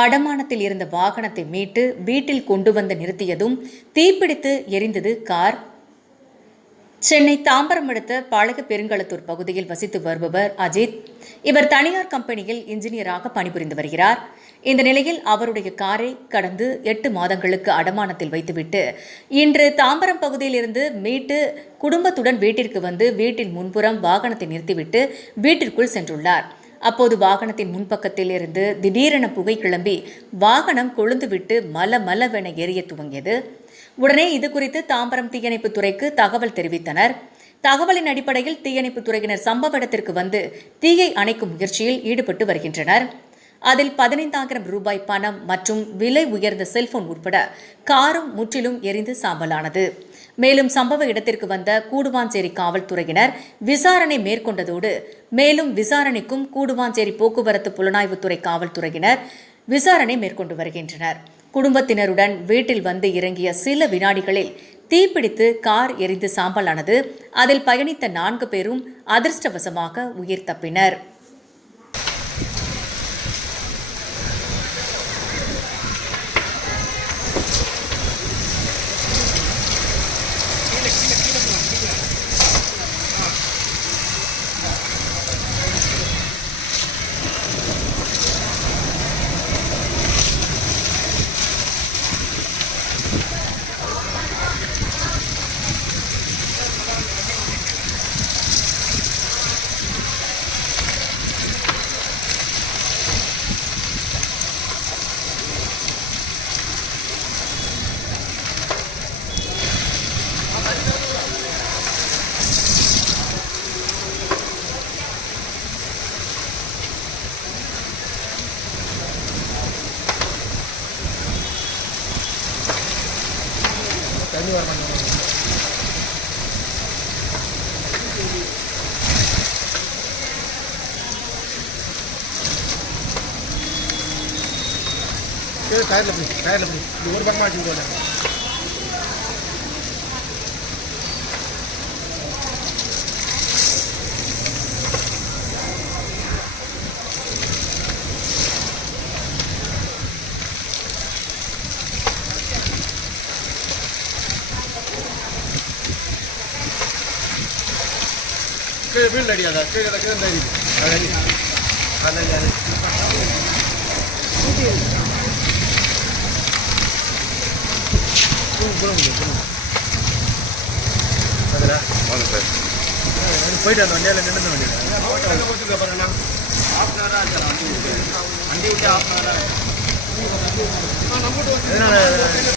அடமானத்தில் இருந்த வாகனத்தை மீட்டு வீட்டில் கொண்டு வந்து நிறுத்தியதும் தீப்பிடித்து எரிந்தது கார். சென்னை தாம்பரம் அடுத்த பழக பெருங்களத்தூர் பகுதியில் வசித்து வருபவர் அஜித். இவர் தனியார் கம்பெனியில் இன்ஜினியராக பணிபுரிந்து வருகிறார். இந்த நிலையில் அவருடைய காரை கடந்து எட்டு மாதங்களுக்கு அடமானத்தில் வைத்துவிட்டு இன்று தாம்பரம் பகுதியிலிருந்து மீட்டு குடும்பத்துடன் வீட்டிற்கு வந்து வீட்டின் முன்புறம் வாகனத்தை நிறுத்திவிட்டு வீட்டிற்குள் சென்றுள்ளார். அப்போது வாகனத்தின் முன்பக்கத்தில் இருந்து திடீரென புகை கிளம்பி வாகனம் கொழுந்துவிட்டு மல மலவென எரிய துவங்கியது. உடனே இது குறித்து தாம்பரம் தீயணைப்பு துறைக்கு தகவல் தெரிவித்தனர். தகவலின் அடிப்படையில் தீயணைப்பு துறையினர் சம்பவ இடத்திற்கு வந்து தீயை அணைக்கும் முயற்சியில் ஈடுபட்டு வருகின்றனர். அதில் பதினைந்தாயிரம் ரூபாய் பணம் மற்றும் விலை உயர்ந்த செல்போன் உட்பட காரும் முற்றிலும் எரிந்து சாம்பலானது. மேலும் சம்பவ இடத்திற்கு வந்த கூடுவாஞ்சேரி காவல்துறையினர் விசாரணை மேற்கொண்டதோடு மேலும் விசாரணைக்கும் கூடுவாஞ்சேரி போக்குவரத்து புலனாய்வுத்துறை காவல்துறையினர் விசாரணை மேற்கொண்டு வருகின்றனர். குடும்பத்தினருடன் வீட்டில் வந்து இறங்கிய சில வினாடிகளில் தீப்பிடித்து கார் எரிந்து சாம்பலானது அதில் பயணித்த நான்கு பேரும் அதிர்ஷ்டவசமாக உயிர் தப்பினர். தண்ணி வர மாட்டேங்க டயரில் போய் டயரில் போய் இது ஒரு பக்கமாக வச்சுக்கோங்க கீழே வீல் அடியாதா கீழே அடி அது அடி அது அடி அது போயிட்டு அந்த வண்டியில் நின்று வண்டியில் வண்டி விட்டு ஆஃப்